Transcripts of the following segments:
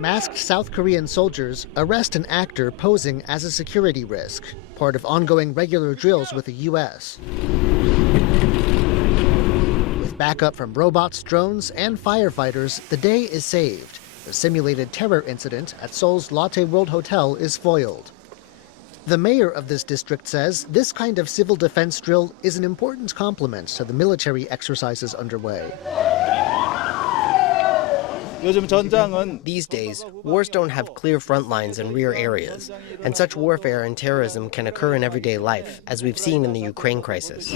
Masked South Korean soldiers arrest an actor posing as a security risk, part of ongoing regular drills with the U.S. With backup from robots, drones, and firefighters, the day is saved. The simulated terror incident at Seoul's Lotte World Hotel is foiled. The mayor of this district says this kind of civil defense drill is an important complement to the military exercises underway. These days, wars don't have clear front lines and rear areas, and such warfare and terrorism can occur in everyday life, as we've seen in the Ukraine crisis.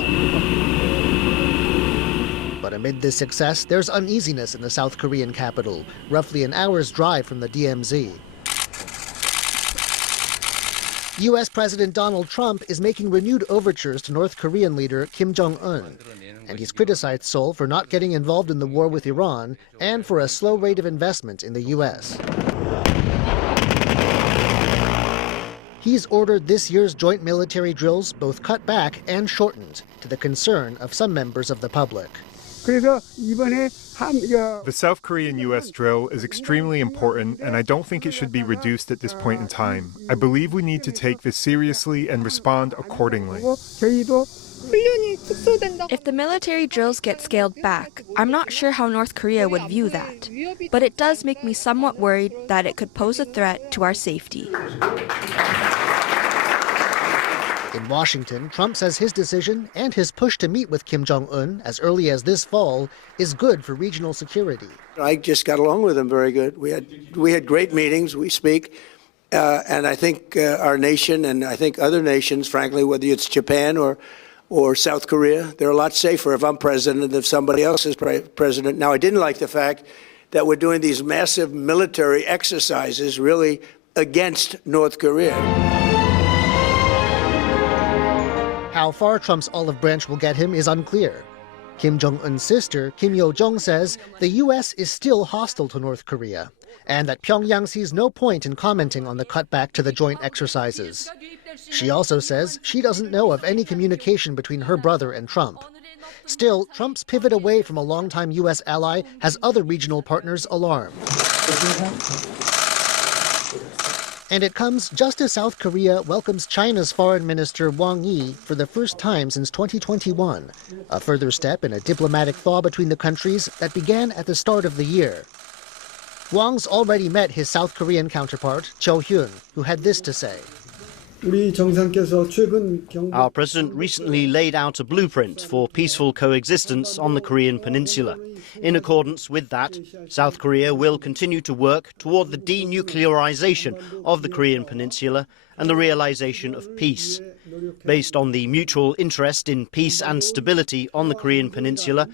But amid this success, there's uneasiness in the South Korean capital, roughly an hour's drive from the DMZ. U.S. President Donald Trump is making renewed overtures to North Korean leader Kim Jong-un, and he's criticized Seoul for not getting involved in the war with Iran and for a slow rate of investment in the U.S. He's ordered this year's joint military drills both cut back and shortened, to the concern of some members of the public. The South Korean-U.S. drill is extremely important, and I don't think it should be reduced at this point in time. I believe we need to take this seriously and respond accordingly. If the military drills get scaled back, I'm not sure how North Korea would view that. But it does make me somewhat worried that it could pose a threat to our safety. In Washington, Trump says his decision and his push to meet with Kim Jong-un as early as this fall is good for regional security. I just got along with him very good. We had great meetings. We speak. And I think our nation and I think other nations, frankly, whether it's Japan or South Korea, they're a lot safer if I'm president than if somebody else is president. Now, I didn't like the fact that we're doing these massive military exercises really against North Korea. How far Trump's olive branch will get him is unclear. Kim Jong-un's sister, Kim Yo-jong, says the U.S. is still hostile to North Korea, and that Pyongyang sees no point in commenting on the cutback to the joint exercises. She also says she doesn't know of any communication between her brother and Trump. Still, Trump's pivot away from a longtime U.S. ally has other regional partners alarmed. And it comes just as South Korea welcomes China's Foreign Minister Wang Yi for the first time since 2021, a further step in a diplomatic thaw between the countries that began at the start of the year. Wang's already met his South Korean counterpart, Cho Hyun, who had this to say. Our president recently laid out a blueprint for peaceful coexistence on the Korean peninsula. In accordance with that, South Korea will continue to work toward the denuclearization of the Korean peninsula and the realization of peace. Based on the mutual interest in peace and stability on the Korean peninsula,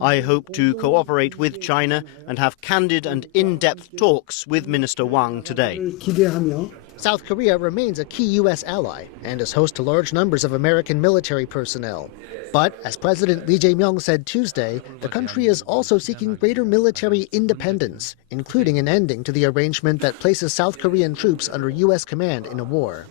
I hope to cooperate with China and have candid and in-depth talks with Minister Wang today. South Korea remains a key U.S. ally and is host to large numbers of American military personnel. But, as President Lee Jae-myung said Tuesday, the country is also seeking greater military independence, including an ending to the arrangement that places South Korean troops under U.S. command in a war.